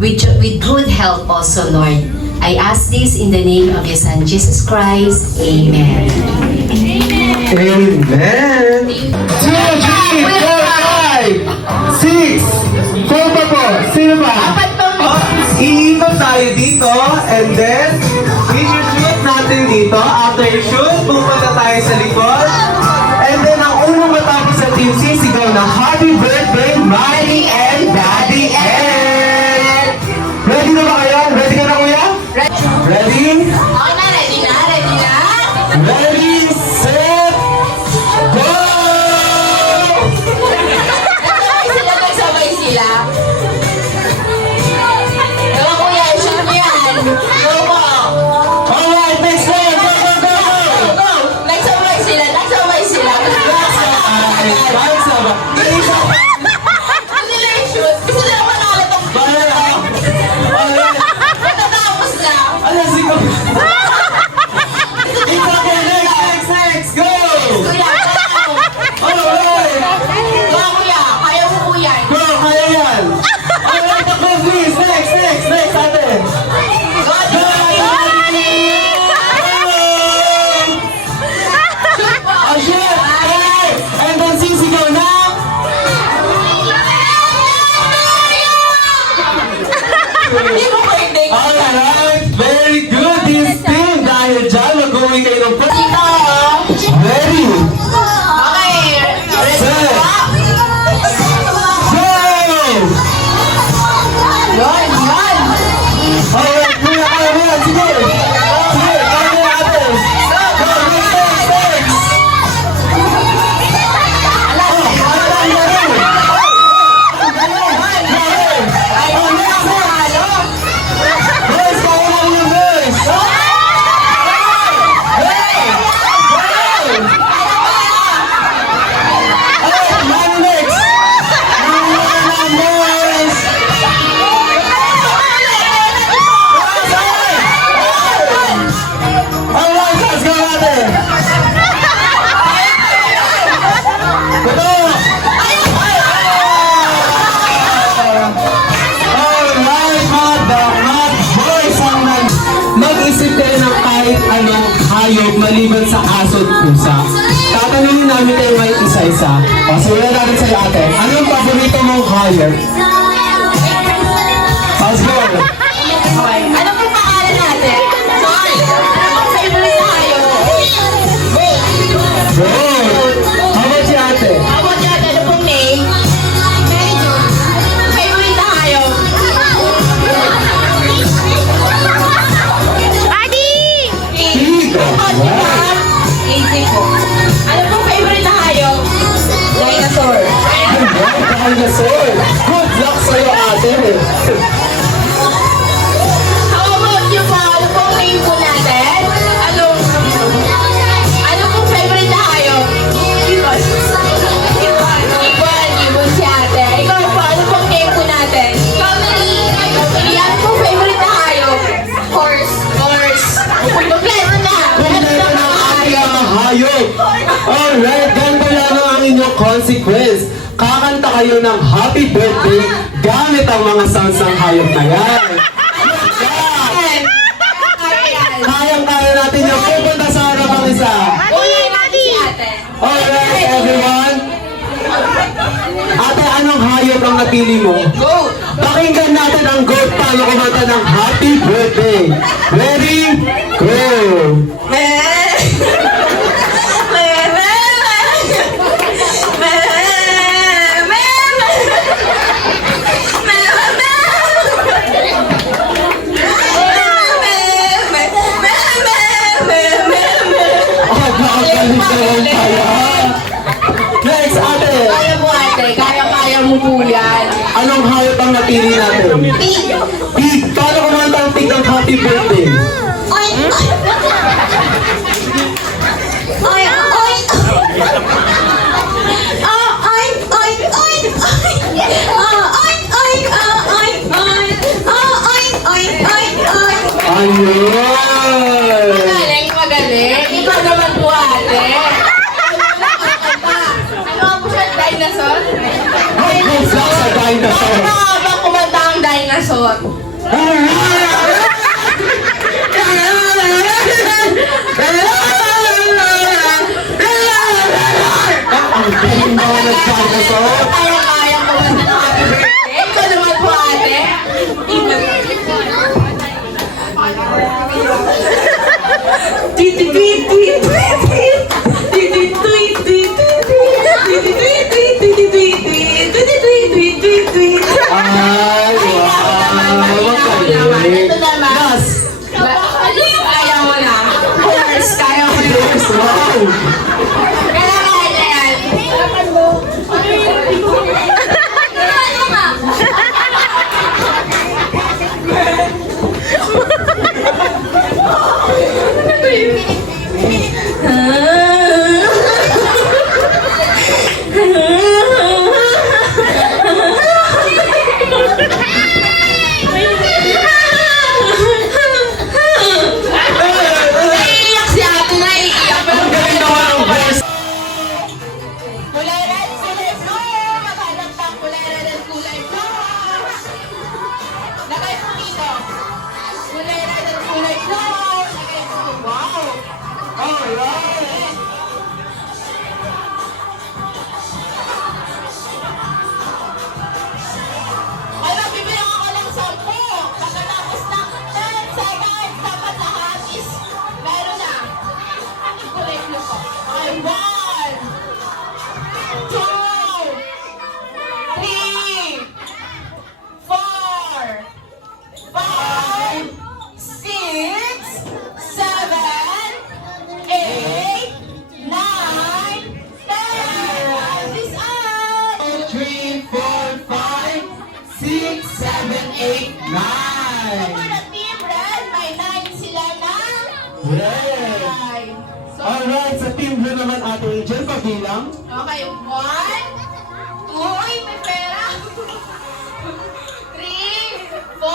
with good health also, Lord. I ask this in the name of your Son, Jesus Christ. Amen. Amen. 2, 3, 4, 5, 6. Kung pa po? Sino pa? Iikot tayo dito and then i-shoot natin dito. After i-shoot, pupunta tayo sa likod. And then ang unang matapos sa team C, sigaw na Happy Birthday, Mommy and Daddy Ed! Ready na ba kayo? Ready ka na, kuya? Ready? Okay na, ready na, ready na. Ready, set, go! Nagsabay sila. Ewan kuya, shoot mo yan. Go po. Alright, next one! Go, go, go, go! Go! Nagsabay sila, nagsabay sila. Gusto nila yung shoot. Gusto nila manalo tong matatapos na. Next, go! Kuya, Alright! go kuya. Kaya mo po yan. Go, kaya yan! Alright, ako, please! Next, ate! Go, Go! shoot po. Oh, shit! Alright! And then sisigaw na! Hindi mo pwede. Alright! Very good! This team! Dahil dyan, mag-uwi kayo ng Dito. Ready! Okay. Set! Go! Yun, yun. Alright, kuya, kaya mo yan! Sige! Sige, kaya mo yan, ate! Go, next! Boys, kaya mo yan, boys! Alright, man next! Man, boys! Alright, let's go, ate! Go! Alright, mga boys, mag-isip kayo ng kahit anong hayop maliban sa aso at pusa. Tatanungin namin kayo may isa-isa. O, simulan natin sa'yo, ate. Anong paborito mong hayop? Let's go! Okay. Ano po pangalan natin? Ano pong favorite na kayo? Go! How about si ate? How about yan? Ano pong name? Favorite na kayo? Pig! Alright! Easy po. Ano pong favorite na kayo? Dinosaur. Alright, dinosaur! Good luck sa'yo, ate! How about you po? Ano pong name po natin? Ano pong favorite na kayo? Ibon. Ibon si ate. Ikaw po, ano pong name po natin? Ano pong favorite na kayo? Horse. Kompleto na. Kompleto na ang ating mga hayop! Alright, ganito lang ang inyong consequence. Kakanta kayo ng happy birthday gamit ang mga sounds ng hayop na yan. Yan! Kayang-kaya natin yung pupunta sa harap ang isa. Si ate. Alright, everyone. Ate, anong hayop ang napili mo? Go! Pakinggan natin ang goat paano kumanta ng happy birthday. Ready? Go! Galing naman kaya. Next, ate. Kaya mo ate, kaya mo po yan. Anong hayop ang napili natin? Pig! Pig. Paano kumanta ang pig ng happy birthday? Oy! Oy! Oy! Oy! Oy! Oy! Ayun! Magaling! Ikaw naman po ate! Ano ang po siya? Dinosaur? Good luck sa dinosaur. Paano nga ba kumanta ang dinosaur? parasot. Ang galing mo nagpapasok. Kaya ko ba na happy birthday? Ikaw naman po, ate. Ay, wow. Magaling. Ito naman. Yes. Kaya mo na. Of course, kaya mo na. Yes, wow. Kaya kaya yan. Ano nga? Naiiyak si ate, naiiyak. Ang galing naman ang best. Kulay red, kulay blue. Maghanap ng kulay red at kulay blue. Lagay po dito. Kulay red at kulay blue. Lagay po. Wow. Alright. Ay, magbibilang ako ng 10. Pagkatapos ng 10 seconds, dapat lahat is meron na. Kulay blue po. Okay, 1, 2, 3, 4, 5, 6, 7, 8, 9, 10. This up. 3, 4, 5, 6, 7, 8, 9. Kapag na Team Red, may 9 sila na. Red. Nine. So, Alright, sa Team Blue naman Ate Angel, pabilang. okay, 1, 2, uy, may pera. 3, 4, 5,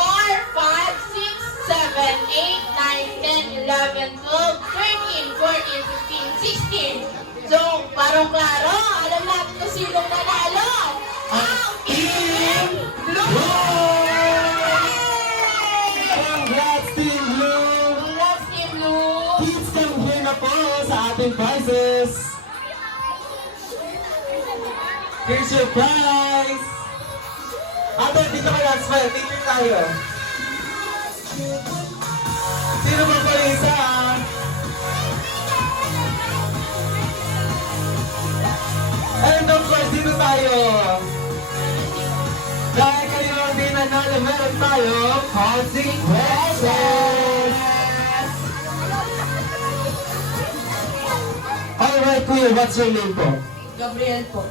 6, 7, 8, 9, 10, 11, 12, 13, 14, 15, 16. So, parang-klaro, alam natin kung sinong nanalo. Ang Team Blue! Congrats Team Blue! Congrats, Team Blue! Kids, come here na po sa ating prizes. Here's your prize. Ate, dito ka lang, smile. Picture tayo. Sino ba po yung isa? And of course, dito tayo. Dahil kayo ang di nanalo, meron tayo consequences. Alright, Kuya, what's your name po? Gabriel po.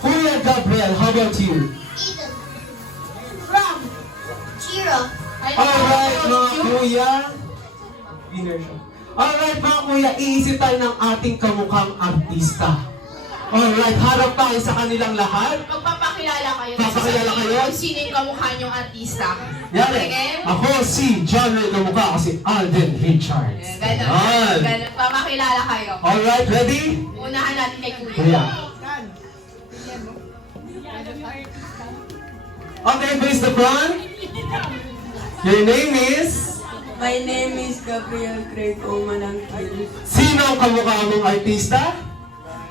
Kuya Gabriel, how about you? Ethan. From? Chiro. Alright, mga kuya. Winner siya. Alright, mga kuya, iisip tayo ng ating kamukhang artista. Alright, harap tayo sa kanilang lahat. Magpapakilala kayo. Papakilala kayo? Kung sino yung kamukha niyong artista. Yan Sige? Ako si John Ray na mukha kasi Alden Richards. Ganon. Yan. Ganon. Papakilala kayo. Alright, ready? Unahan natin kay Kuya. Kuya. Okay, face the front. Your name is? My name is Gabriel Craig Omanangkil. Sino ang kamukha mong artista?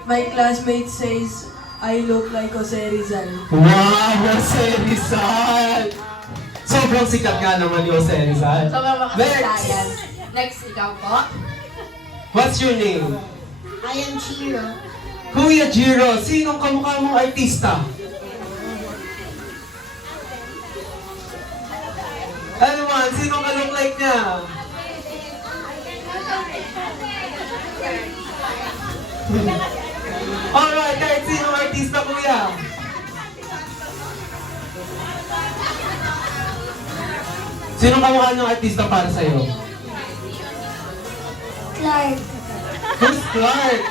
My classmate says I look like Jose Rizal. Wow, Jose Rizal! Sobrang sikat nga naman yung Jose Rizal. Sobrang makakita Next! yan. Next, ikaw po. What's your name? I am Chiro. Kuya Jiro, sinong kamukha mong artista? Ano man, sinong ka-look like niya? Alright, kahit sinong artista, kuya. Sinong kamukha ng artista para sa'yo? Clark. Who's Clark?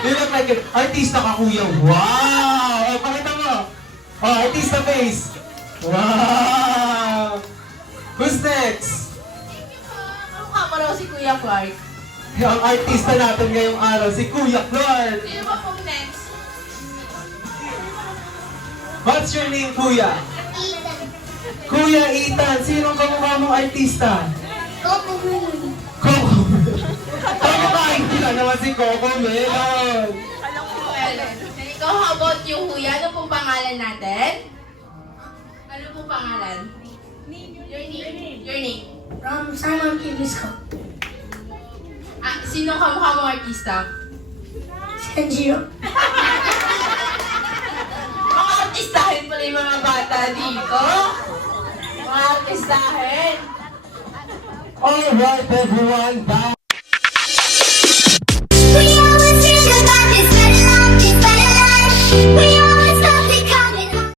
You look like an artista ka, kuya. Wow! Oh, pakita mo. Oh, artista face. Wow! Who's next? Kamukha mo raw si Kuya Clark. Ang artista natin ngayong araw, si Kuya Clark. Sino ba pong next? What's your name, Kuya? Ethan. Kuya Ethan, sinong kamukha mong artista? Coco Melon. Coco. Kamukhain ko na naman si Coco Melon. Ikaw, how about you, Kuya? Ano pong pangalan natin? Ano pong pangalan? Your name. Your name. Simon Kibisco. Ah, sinong kamukha mong artista? Sanjiro. Mga artistahin pala yung mga bata dito. Mga artistahin. Alright everyone,